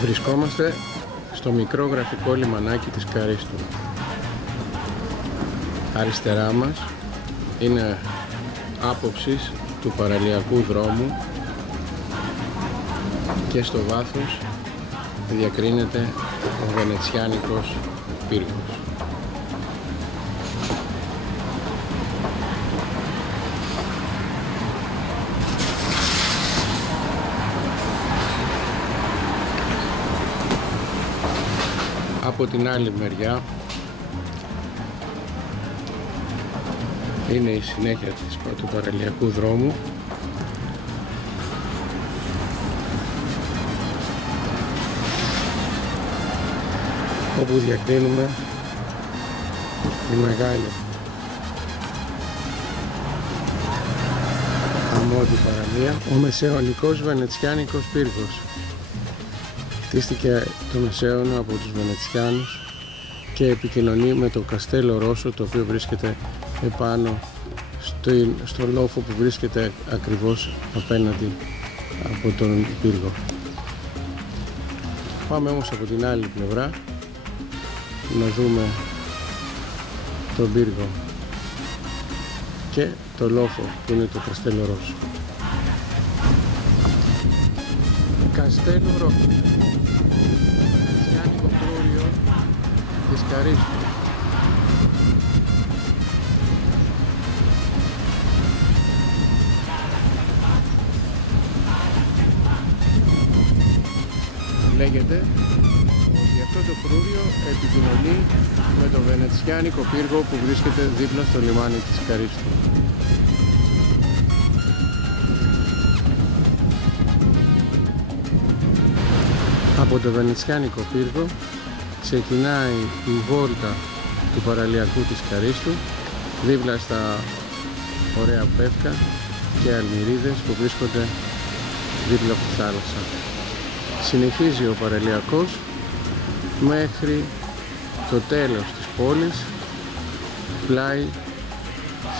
Βρισκόμαστε στο μικρό γραφικό λιμανάκι της Καρίστου. Αριστερά μας είναι άποψης του παραλιακού δρόμου και στο βάθος διακρίνεται ο βενετσιάνικος πύργος. Από την άλλη μεριά είναι η συνέχεια του παραλιακού δρόμου, όπου διακρίνουμε τη μεγάλη αμμώδη παραλία, ο μεσαιωνικός βενετσιάνικος πύργος. Χτίστηκε το Μεσαίωνο από τους Βενετσιάνους και επικοινωνεί με το Καστέλο Ρώσο, το οποίο βρίσκεται επάνω στο λόφο που βρίσκεται ακριβώς απέναντι από τον πύργο. Πάμε όμως από την άλλη πλευρά να δούμε τον πύργο και το λόφο που είναι το Καστέλο Ρώσο. Καστέλο Ρώσο, βενετσιάνικο φρούριο της Καρίστου. Λέγεται ότι αυτό το φρούριο επικοινωνεί με το βενετσιάνικο πύργο που βρίσκεται δίπλα στο λιμάνι της Καρίστου. Από το βενετσιάνικο πύργο ξεκινάει η βόλτα του παραλιακού της Καρίστου δίπλα στα ωραία πεύκα και αλμυρίδες που βρίσκονται δίπλα από τη θάλασσα. Συνεχίζει ο παραλιακός μέχρι το τέλος της πόλης, πλάι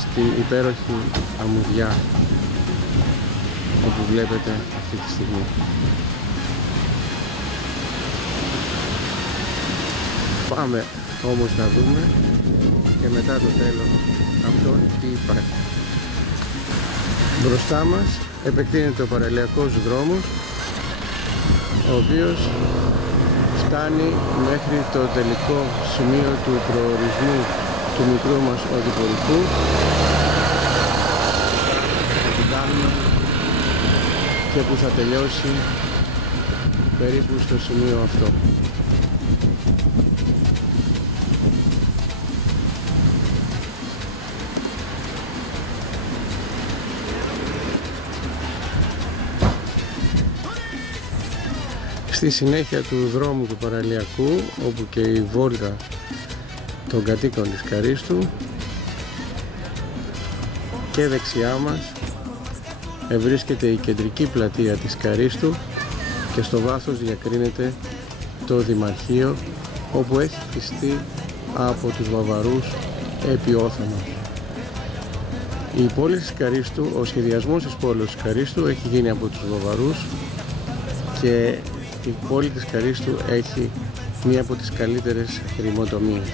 στην υπέροχη αμμουδιά όπου βλέπετε αυτή τη στιγμή. Πάμε όμως να δούμε και μετά το τέλος αυτόν τι υπάρχει. Μπροστά μας επεκτείνεται ο παραλιακός δρόμος, ο οποίος φτάνει μέχρι το τελικό σημείο του προορισμού του μικρού μας οδηπορικού, που κάνουμε και που θα τελειώσει περίπου στο σημείο αυτό. Στη συνέχεια του δρόμου του παραλιακού, όπου και η βόλτα των κατοίκων της Καρίστου, και δεξιά μας βρίσκεται η κεντρική πλατεία της Καρίστου και στο βάθος διακρίνεται το Δημαρχείο, όπου έχει χτιστεί από τους Βαβαρούς επί όθωνα. Η πόλη της Καρίστου, ο σχεδιασμός της πόλης της Καρίστου έχει γίνει από τους Βαβαρούς και η πόλη της Καρίστου έχει μία από τις καλύτερες ηρημοτομίες.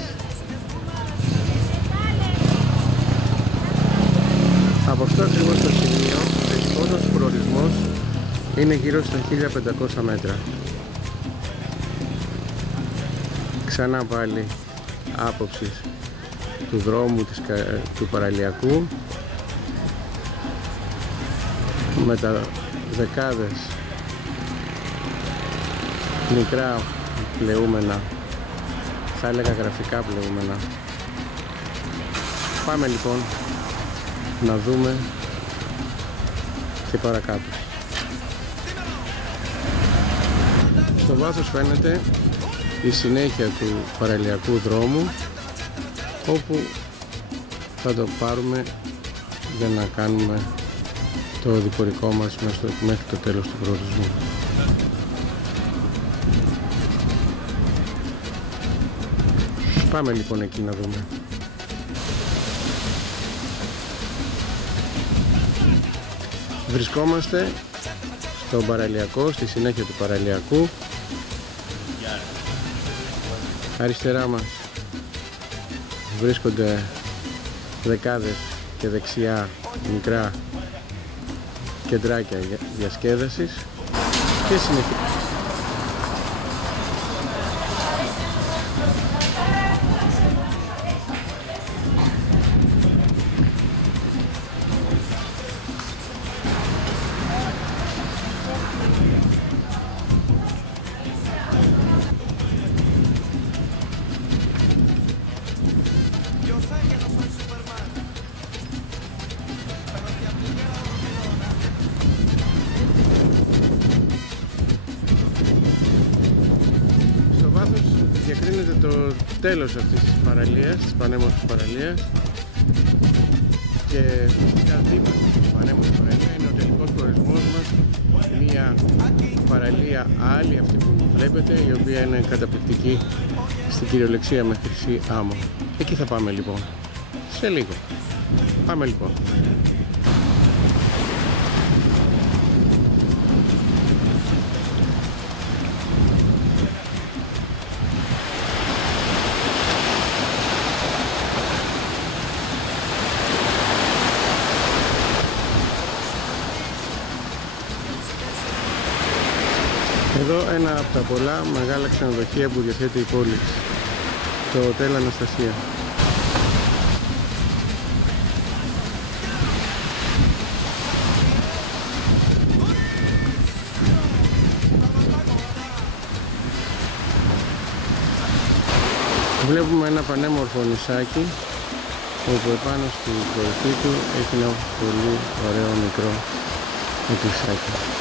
Από αυτό ακριβώς το σημείο, ο εικόνος προορισμός είναι γύρω στα 1500 μέτρα. Ξανά πάλι άποψη του δρόμου του παραλιακού με τα δεκάδες μικρά πλεούμενα, θα έλεγα γραφικά πλεούμενα. Πάμε λοιπόν να δούμε και παρακάτω. Στο βάθος φαίνεται η συνέχεια του παραλιακού δρόμου, όπου θα το πάρουμε για να κάνουμε το διπορικό μας μέχρι το τέλος του προορισμού. Πάμε λοιπόν εκεί να δούμε. Βρισκόμαστε στον παραλιακό, στη συνέχεια του παραλιακού. Αριστερά μας βρίσκονται δεκάδες και δεξιά μικρά κεντράκια διασκέδασης και συνεχίζουμε. Διακρίνεται το τέλος αυτής της παραλίας, της πανέμορφης παραλίας, και φυσικά δίπλα στην πανέμορφη παραλία είναι ο τελικός προορισμός μας, μια παραλία άλλη, αυτή που βλέπετε, η οποία είναι καταπληκτική στην κυριολεξία με Χρυσή Άμμο. Εκεί θα πάμε λοιπόν, σε λίγο. Πάμε λοιπόν. Εδώ ένα από τα πολλά μεγάλα ξενοδοχεία που διαθέτει η πόλη, το Hotel Αναστασία. Βλέπουμε ένα πανέμορφο νησάκι, όπου επάνω στην κορυφή του έχει ένα πολύ ωραίο μικρό εκκλησάκι.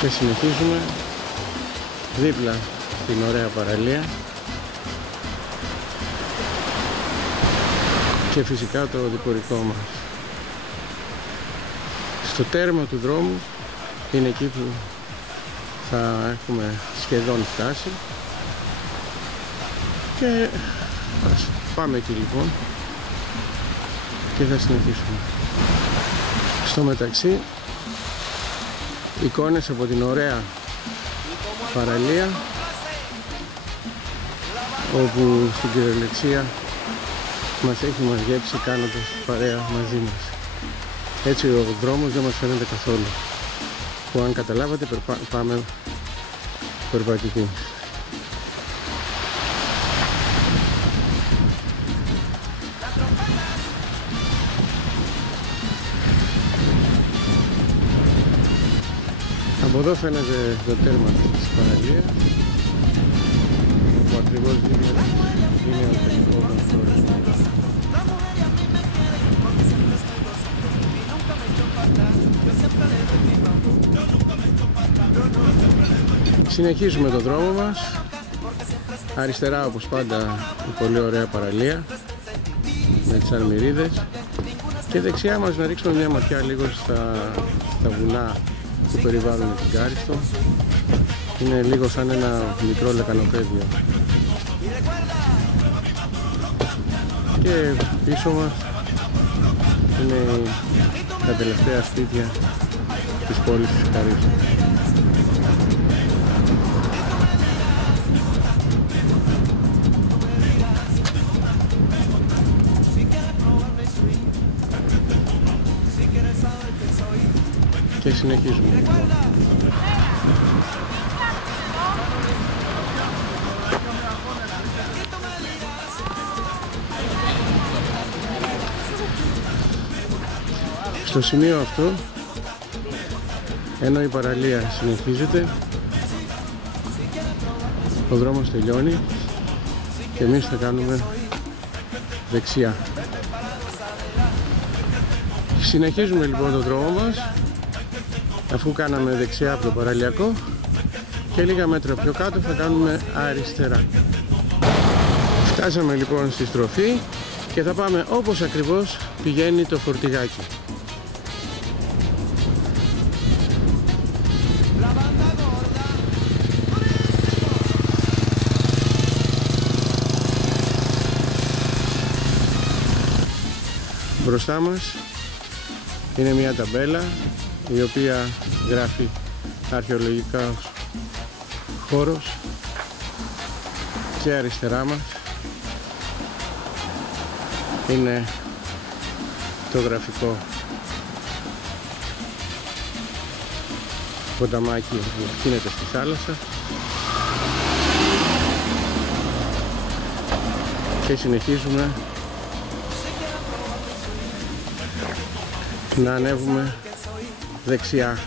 Και συνεχίζουμε δίπλα στην ωραία παραλία και φυσικά το διπορικό μας. Στο τέρμα του δρόμου είναι εκεί που θα έχουμε σχεδόν φτάσει και ας πάμε εκεί λοιπόν και θα συνεχίσουμε. Στο μεταξύ, εικόνες από την ωραία παραλία, όπου στην κυριολεξία μας έχει μαγεύσει κάνοντας παρέα μαζί μας. Έτσι ο δρόμος δεν μας φαίνεται καθόλου, που αν καταλάβατε πάμε περπατητή. Από εδώ φαίνεται το τέρμα της παραλίας, όπου ακριβώς είναι ο τελικός μας προορισμός. Συνεχίζουμε το δρόμο μας. Αριστερά όπως πάντα η πολύ ωραία παραλία με τις Αλμυρίδες, και δεξιά μας να ρίξουμε μια ματιά λίγο στα βουνά που περιβάλλουν την Κάριστο. Είναι λίγο σαν ένα μικρό λεκανοπέδιο. Και πίσω μας είναι τα τελευταία σπίτια της πόλης της Καρίστου. Και συνεχίζουμε. Στο σημείο αυτό, ενώ η παραλία συνεχίζεται, ο δρόμος τελειώνει και εμείς θα κάνουμε δεξιά. Συνεχίζουμε λοιπόν τον δρόμο μας, αφού κάναμε δεξιά από το παραλιακό, και λίγα μέτρα πιο κάτω θα κάνουμε αριστερά. Φτάσαμε λοιπόν στη στροφή και θα πάμε όπως ακριβώς πηγαίνει το φορτηγάκι. Μπροστά μας είναι μια ταμπέλα η οποία γράφει αρχαιολογικά χώρος, και αριστερά μας είναι το γραφικό ποταμάκι που γίνεται στη θάλασσα, και συνεχίζουμε να ανέβουμε δεξιά.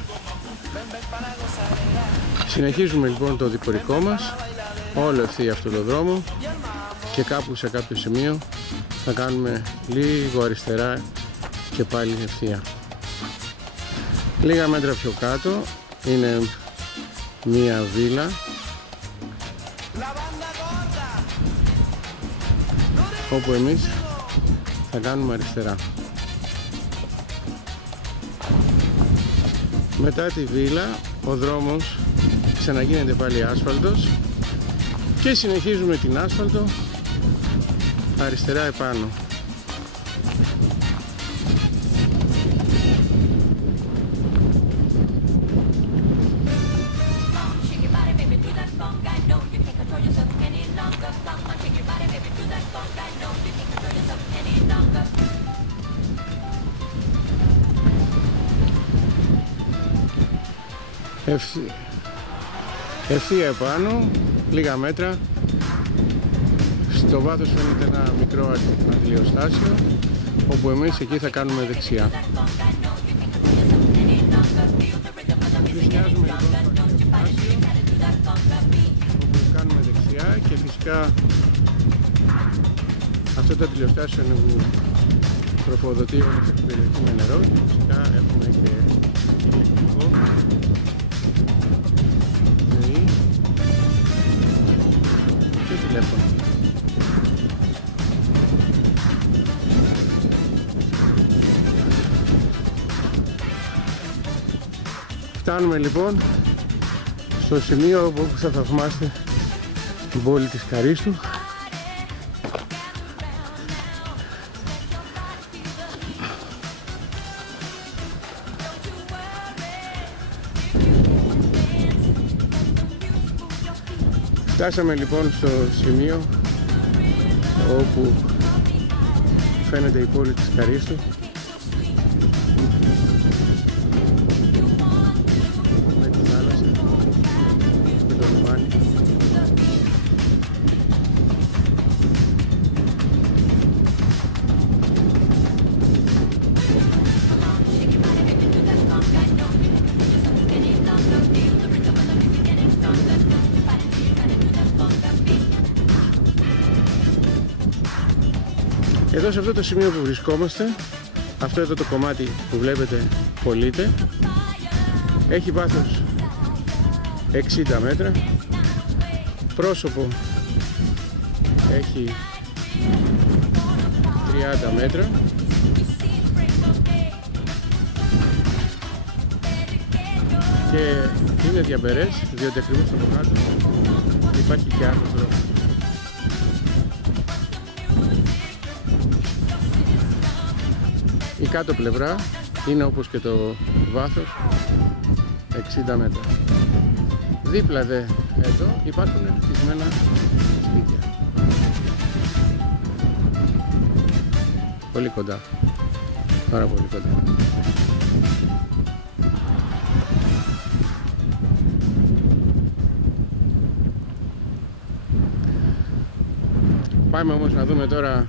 Συνεχίζουμε λοιπόν το διπορικό μας όλο ευθεία αυτό το δρόμο, και κάπου σε κάποιο σημείο θα κάνουμε λίγο αριστερά και πάλι ευθεία. Λίγα μέτρα πιο κάτω είναι μία βίλα όπου εμείς θα κάνουμε αριστερά. Μετά τη βίλα ο δρόμος ξαναγίνεται πάλι άσφαλτος και συνεχίζουμε την άσφαλτο αριστερά επάνω. Ευθεία επάνω, λίγα μέτρα. Στο βάθος φαίνεται ένα μικρό αντιλιοστάσιο, όπου εμείς εκεί θα κάνουμε δεξιά. Πλησιάζουμε λοιπόν το αντιλιοστάσιο, όπου κάνουμε δεξιά, και φυσικά αυτό το αντιλιοστάσιο είναι που τροφοδοτεί όλη την περιοχή με νερό, και φυσικά έχουμε και ηλεκτρικό, ΔΕΗ και τηλέφωνο. Φτάνουμε λοιπόν στο σημείο όπου θα θαυμάσετε την πόλη της Καρίστου. Φτάσαμε λοιπόν στο σημείο όπου φαίνεται η πόλη της Καρίστου. Με τη θάλασσα και το λιμάνι. Εδώ σε αυτό το σημείο που βρισκόμαστε, αυτό εδώ το κομμάτι που βλέπετε πωλείται, έχει βάθος 60 μέτρα, πρόσωπο έχει 30 μέτρα και είναι διαμπερές, διότι ακριβώς από κάτω υπάρχει και άλλος δρόμος. Η κάτω πλευρά είναι όπως και το βάθος 60 μέτρα. Δίπλα δε εδώ υπάρχουν χτισμένα σπίτια. Πολύ κοντά. Πάρα πολύ κοντά. Πάμε όμως να δούμε τώρα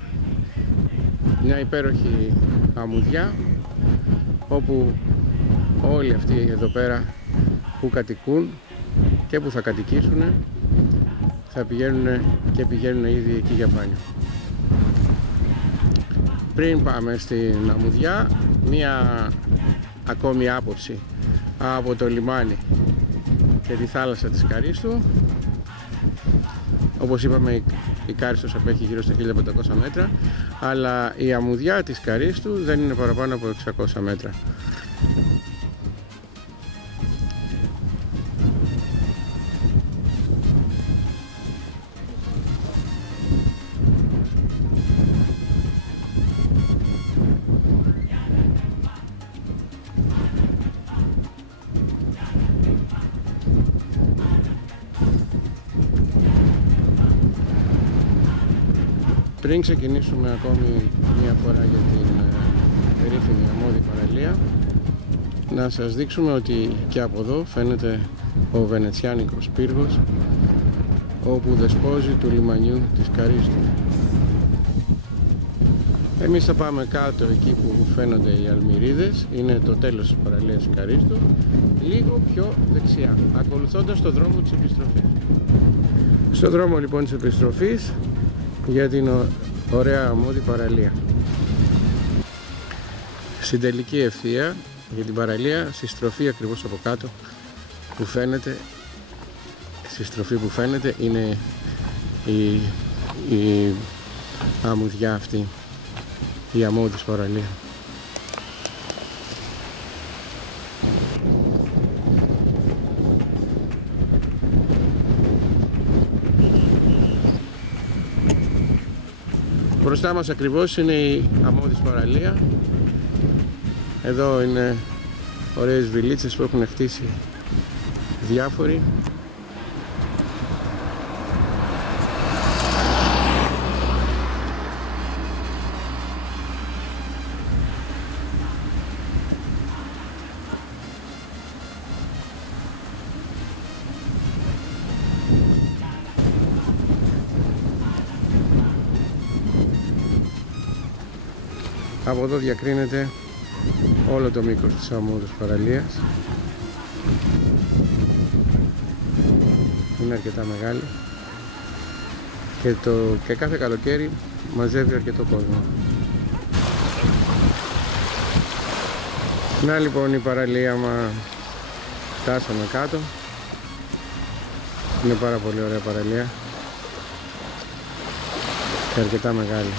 μια υπέροχη αμμουδιά όπου όλοι αυτοί εδώ πέρα που κατοικούν και που θα κατοικήσουν θα πηγαίνουν και πηγαίνουν ήδη εκεί για μπάνιο. Πριν πάμε στην Αμμουδιά, μία ακόμη άποψη από το λιμάνι και τη θάλασσα της Καρίστου. Όπως είπαμε, η Κάριστος απέχει γύρω στα 1500 μέτρα, αλλά η Αμμουδιά της Καρίστου δεν είναι παραπάνω από 600 μέτρα. Πριν ξεκινήσουμε ακόμη μία φορά για την περίφημη Αμμώδη παραλία, να σας δείξουμε ότι και από εδώ φαίνεται ο Βενετσιάνικος πύργος, όπου δεσπόζει του λιμανιού της Καρίστου. Εμείς θα πάμε κάτω εκεί που φαίνονται οι Αλμυρίδες, είναι το τέλος της παραλίας της Καρίστου, λίγο πιο δεξιά, ακολουθώντας το δρόμο της επιστροφής. Στο δρόμο λοιπόν της επιστροφής για την ωραία Αμμώδη παραλία. Στην τελική ευθεία για την παραλία, στη στροφή ακριβώς από κάτω που φαίνεται, στη στροφή που φαίνεται είναι η Αμμουδιά αυτή, η Αμμώδης παραλία. Μπροστά μας ακριβώς είναι η Αμμώδης παραλία. Εδώ είναι ωραίες βιλίτσες που έχουν χτίσει διάφοροι. Από εδώ διακρίνεται όλο το μήκος της Αμμώδης παραλίας. Είναι αρκετά μεγάλη και κάθε καλοκαίρι μαζεύει αρκετό κόσμο. Να λοιπόν η παραλία μας, φτάσαμε κάτω. Είναι πάρα πολύ ωραία παραλία και αρκετά μεγάλη.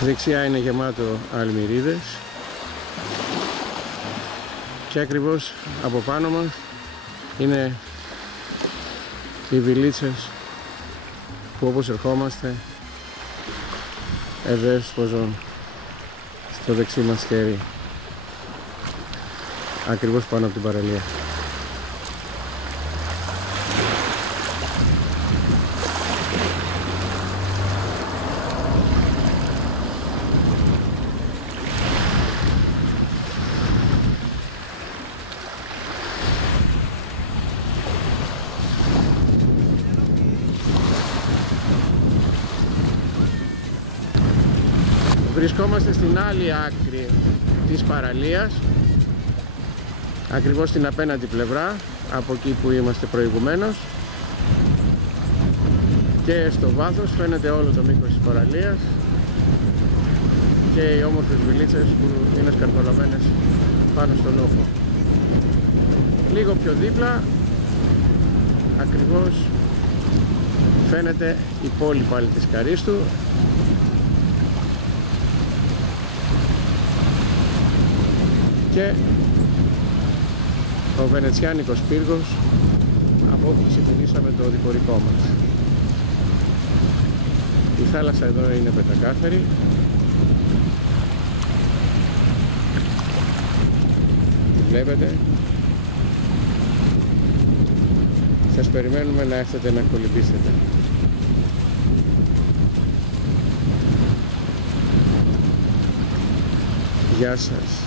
Δεξιά είναι γεμάτο αλμυρίδες και ακριβώς από πάνω μας είναι οι βιλίτσες που όπως ερχόμαστε ευέσποζον στο δεξί μας χέρι, ακριβώς πάνω από την παραλία. Βρισκόμαστε στην άλλη άκρη της παραλίας, ακριβώς στην απέναντι πλευρά από εκεί που είμαστε προηγουμένως, και στο βάθος φαίνεται όλο το μήκος της παραλίας και οι όμορφες βιλίτσες που είναι σκαρβαλωμένες πάνω στον λόφο. Λίγο πιο δίπλα ακριβώς φαίνεται η πόλη πάλι της Καρίστου, και ο Βενετσιάνικος πύργος από όπου ξεκινήσαμε το οδηπορικό μας. Η θάλασσα εδώ είναι πεντακάθαρη. Τη βλέπετε. Σας περιμένουμε να έρθετε να κολυμπήσετε. Γεια σας.